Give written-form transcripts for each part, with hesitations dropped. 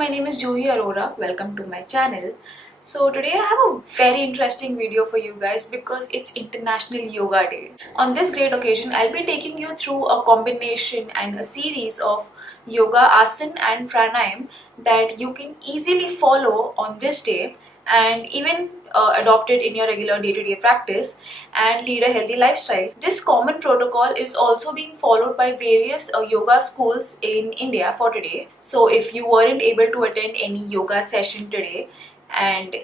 my name is Juhi Arora. Welcome to my channel. So today I have a very interesting video for you guys because it's International Yoga Day. On this great occasion, I'll be taking you through a combination and a series of yoga asana and pranayam that you can easily follow on this day and even adopt it in your regular day-to-day practice and lead a healthy lifestyle. This common protocol is also being followed by various yoga schools in India for today. So if you weren't able to attend any yoga session today and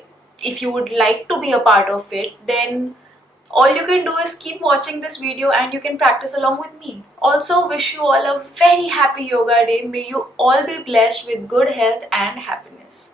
if you would like to be a part of it, then all you can do is keep watching this video and you can practice along with me. Also, wish you all a very happy yoga day. May you all be blessed with good health and happiness.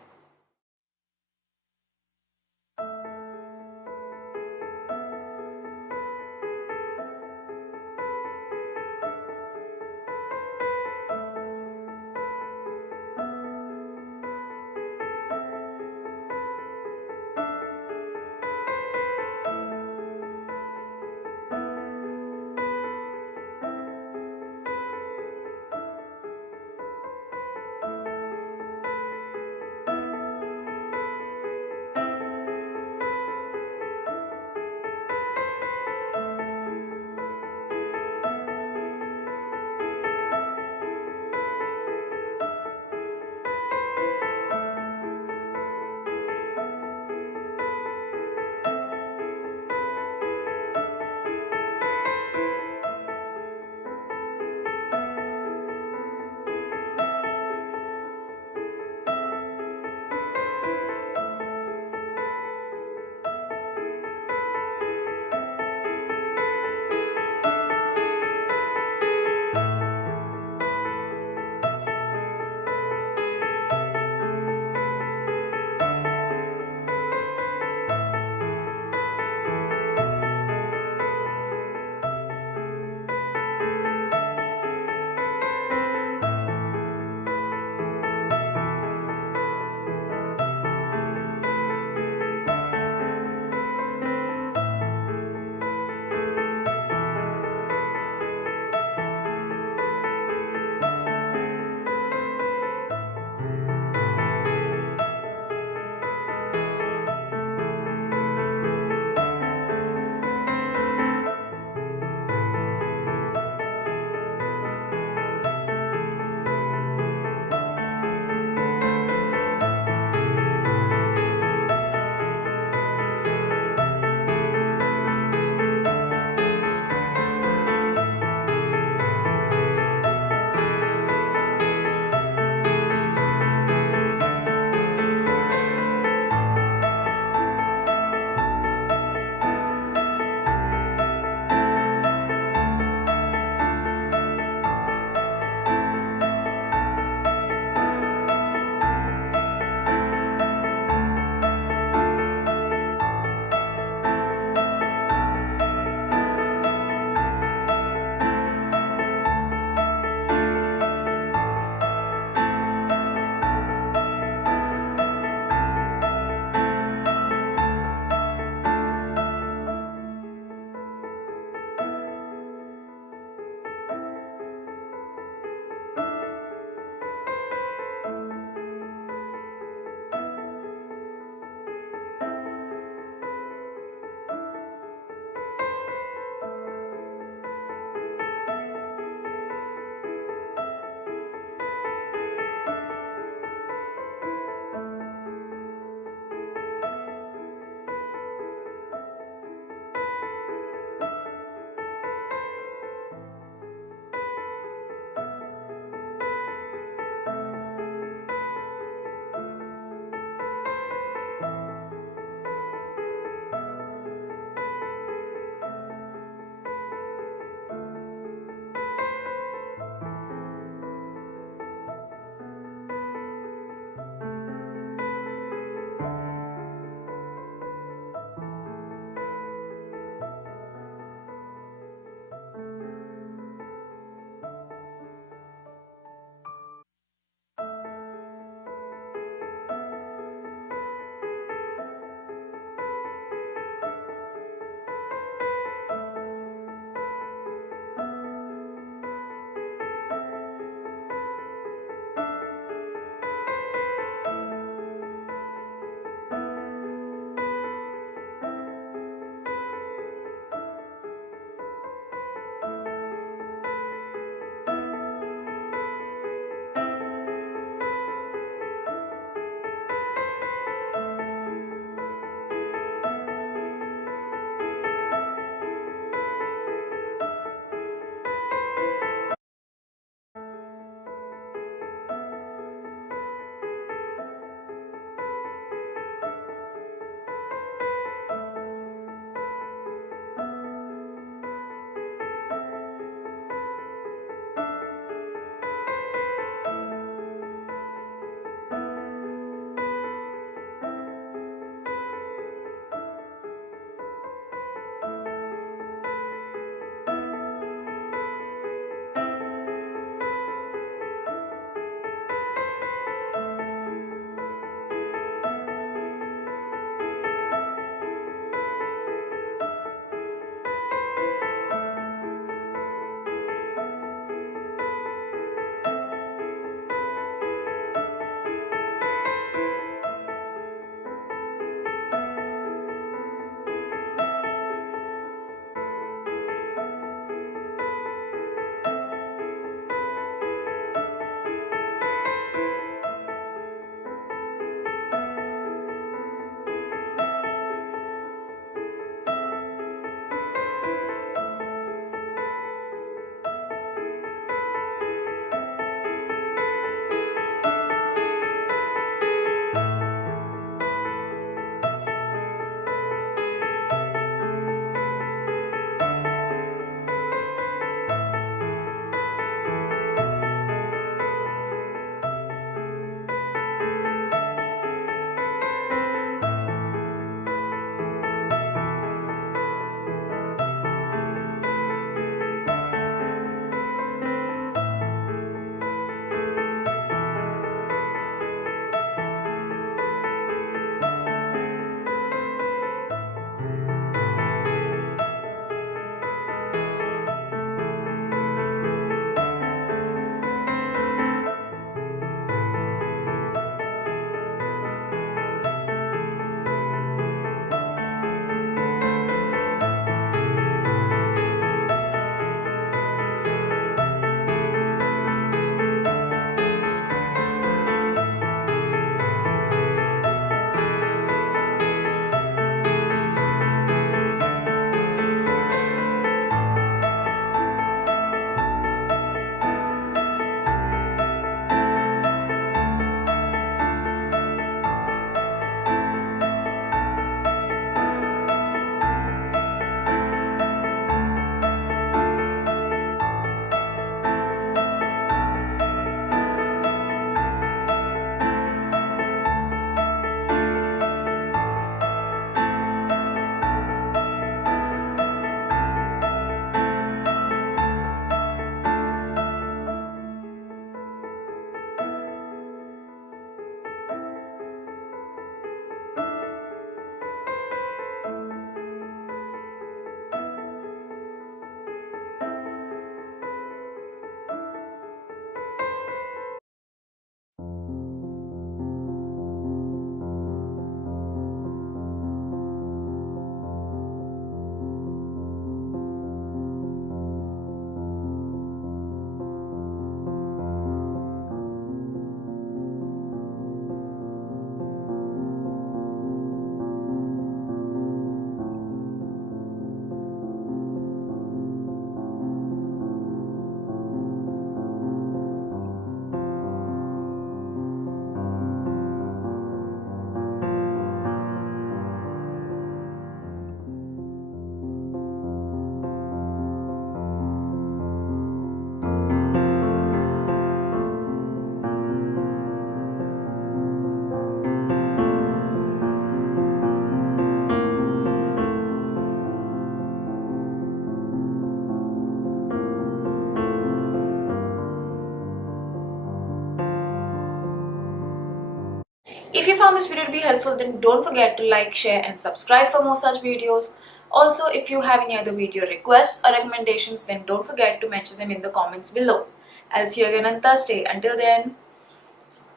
If you found this video to be helpful, then don't forget to like, share and subscribe for more such videos. Also, if you have any other video requests or recommendations, then don't forget to mention them in the comments below. I'll see you again on Thursday. Until then,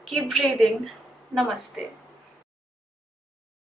keep breathing. Namaste.